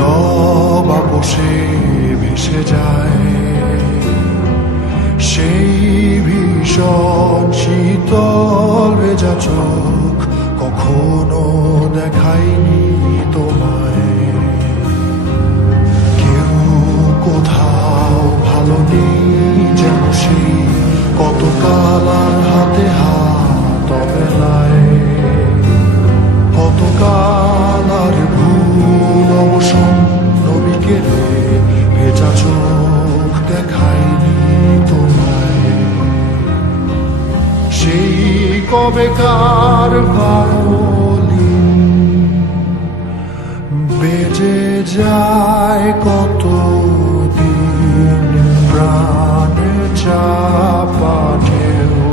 নীরব আপোষে ভেসে যায় সেই ভীষণ শীতল ভেজা চোখ কখনো দেখায়নি তোমায়। কেউ কোথাও ভালো নেই যেন সেই কতকাল আর হাতে হাত অবেলায়, কতকাল আর ভুল অবসন্ন বিকেলে ভেজা চোখ দেখায়নি তোমায়। সেই কবেকার ভায়োলিন বেজে যায় কত দিন প্রাণে চায়